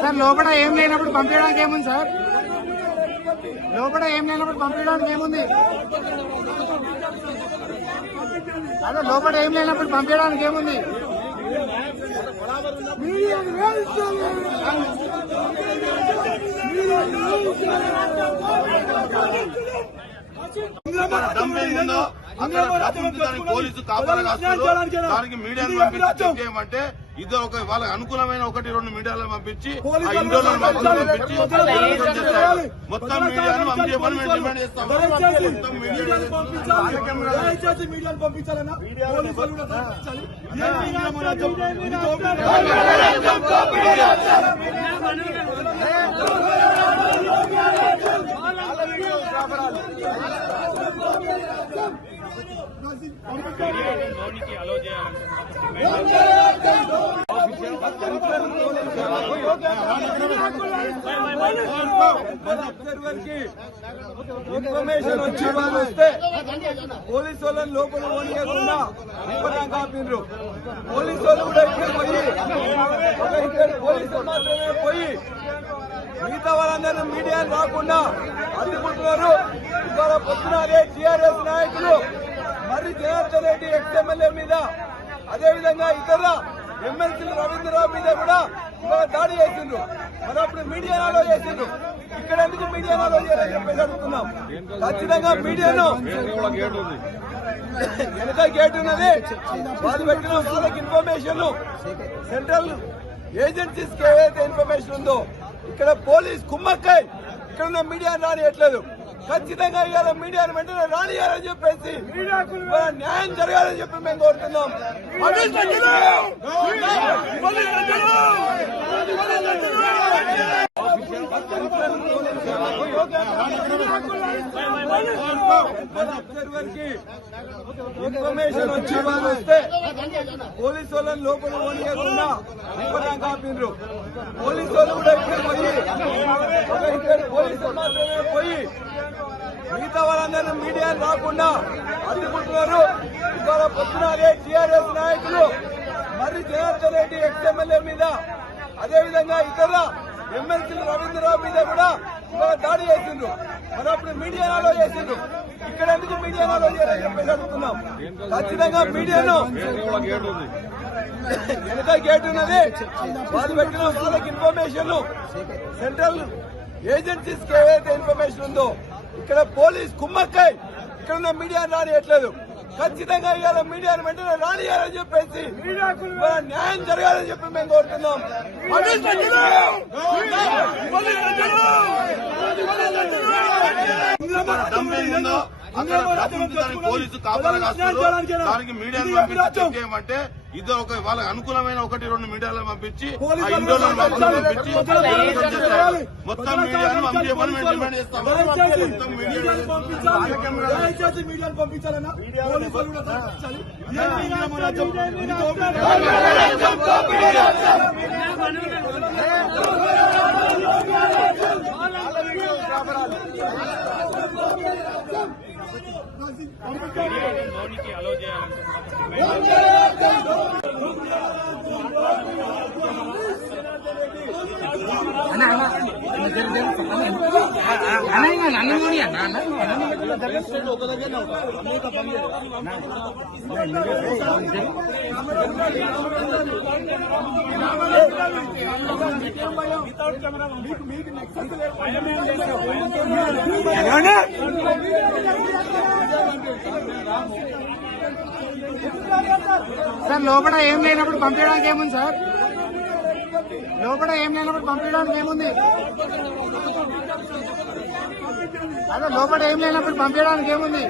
Sir లోపల ఏం లేనప్పుడు పంపించడానికి ఏముంది సార్? లోపల ఏం లేనప్పుడు పంపించడానికి ఏముంది? అదే లోపల ఏం లేనప్పుడు పంపించడానికి ఏముంది? పోలీసు కాపాల దానికి మీడియాను పంపించి చేయమంటే ఇద్దరు వాళ్ళకి అనుకూలమైన 1-2 మీడియాలను పంపించి ఇండోలను పంపించి మొత్తం మీడియాను పంపించమని మేము డిమాండ్ చేస్తాం. మొత్తం మీడియాను పంపించాలన్నా ఇన్ఫర్మేషన్ వచ్చి వాళ్ళు వస్తే పోలీసు వాళ్ళని లోపల పోనీయకుండా కాపిండ్రు. పోలీసు వాళ్ళు కూడా ఇక్కడ పోయి పోలీసులు మాత్రమే పోయి మిగతా వాళ్ళందరూ మీడియాను రాకుండా అడ్డుకుంటున్నారు. ఇవాళ పొద్దున అదే టీఆర్ఎస్ నాయకులు మరి జనార్దన్ రెడ్డి ఎక్స్ఎమ్మెల్యే మీద అదేవిధంగా ఇతర ఎమ్మెల్సీలు రవీంద్రరావు మీద కూడా ఇవాళ దాడి చేసిండ్రు. మరి అప్పుడు మీడియాను అలో చేసిండ్రు. ఇక్కడ ఎందుకు మీడియాను అలో చేయాలని చెప్పేసి అడుగుతున్నాం. ఖచ్చితంగా మీడియాను వెనక గేట్ ఉన్నది. వాళ్ళు పెట్టిన వాళ్ళకి ఇన్ఫర్మేషన్ సెంట్రల్ ఏజెన్సీస్ కి ఏదైతే ఇన్ఫర్మేషన్ ఉందో ఇక్కడ పోలీస్ కుమ్మక్కై ఇక్కడ ఉన్న మీడియాను రానియట్లేదు. ఖచ్చితంగా ఇవాళ మీడియాను వెంటనే రానియాలని చెప్పేసి న్యాయం జరగాలని చెప్పి మేము కోరుతున్నాం. ఇన్ఫర్మేషన్ వచ్చి వాళ్ళు వస్తే పోలీసు వాళ్ళని లోపల పోనీయకుండా కాపిండ్రు. పోలీసు వాళ్ళు కూడా ఇక్కడ పోయి పోలీసులు మాత్రమే పోయి మిగతా వాళ్ళందరూ మీడియాను రాకుండా అడ్డుకుంటున్నారు. ఇవాళ పొద్దున అదే టీఆర్ఎస్ నాయకులు మరి జనార్దన్ రెడ్డి ఎక్స్ఎమ్మెల్యే మీద అదేవిధంగా ఇతర ఎమ్మెల్సీలు రవీంద్రరావు మీద కూడా ఇవాళ దాడి చేసిండ్రు. మరి అప్పుడు మీడియాను అలో చేసిండ్రు. ఇక్కడ ఎందుకు మీడియాను అలో చేయాలని చెప్పేసి అడుగుతున్నాం. ఖచ్చితంగా మీడియాను వెనక గేట్ ఉన్నది. వాళ్ళు పెట్టిన వాళ్ళకి ఇన్ఫర్మేషన్ సెంట్రల్ ఏజెన్సీస్ కి ఏదైతే ఇన్ఫర్మేషన్ ఉందో ఇక్కడ పోలీస్ కుమ్మక్కై ఇక్కడ ఉన్న మీడియాను రానియట్లేదు. ఖచ్చితంగా ఇవాళ మీడియాను వెంటనే రానియాలని చెప్పేసి న్యాయం జరగాలని చెప్పి మేము కోరుతున్నాం. పోలీసు కాపాల దానికి మీడియాను పంపించి చేయమంటే ఇద్దరు వాళ్ళకి అనుకూలమైన 1-2 మీడియాలను పంపించి ఇండోలను పంపించి మొత్తం మీడియాను పంపించమని మేము డిమాండ్ చేస్తాం. మొత్తం మీడియాను పంపించాలన్నా వితౌట్ కెమెరా సార్ లోపల ఏం లేనప్పుడు పంపించడానికి ఏముంది సార్? లోపల ఏం లేనప్పుడు పంపించడానికి ఏముంది? అదే లోపల ఏం లేనప్పుడు పంపించడానికి ఏముంది?